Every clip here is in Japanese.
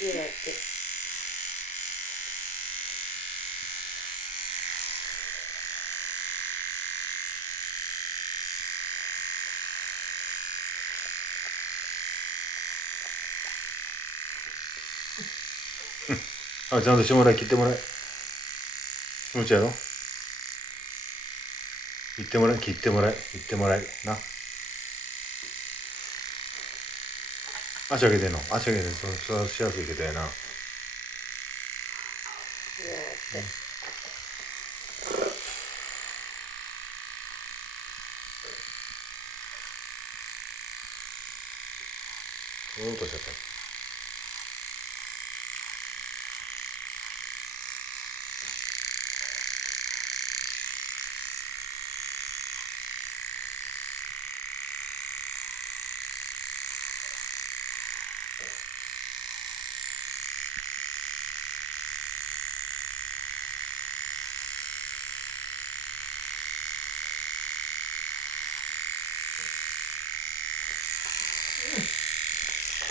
嫌やって。あ、ちゃんとしてもらい、切ってもらい。気持ちやろ。切ってもらい、切ってもらい、切ってもらいな。足上げてんの、足上げてんの、そうしやすいけどやな。嫌やって。落としちゃった。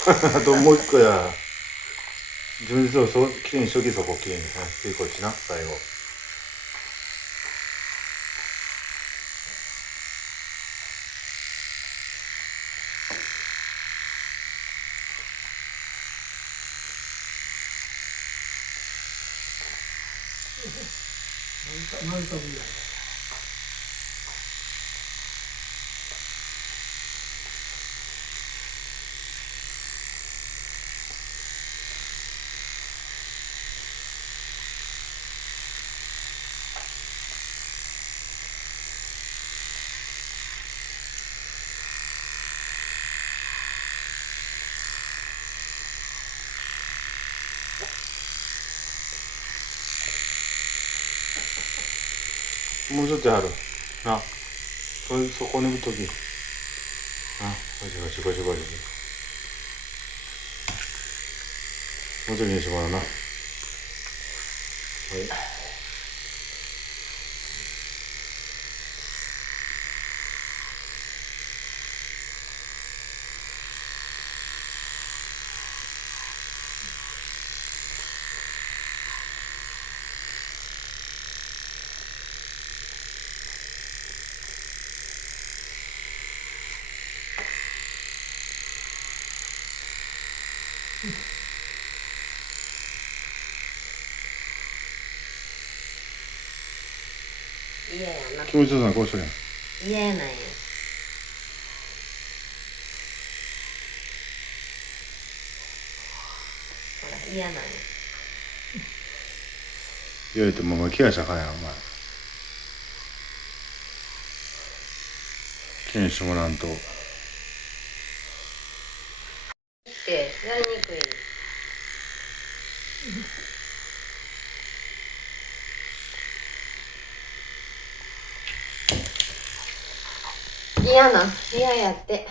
あともう一個や。自分でそうきれいにしとき、そこきれいに。次こっちな、最後。満タンぐらい。もうちょっとやる。な。そこにぶっとき。な。ゴシゴシゴシゴシ。もうちょいにしてもらうな。はい。嫌やな。気持ちよさな、こうしとるやん。嫌やなんや。ほら、嫌なんや。言われても、お前ケアしたらあかんやん、お前。きれいにしてもらわんと。ってやりにくい。嫌やって。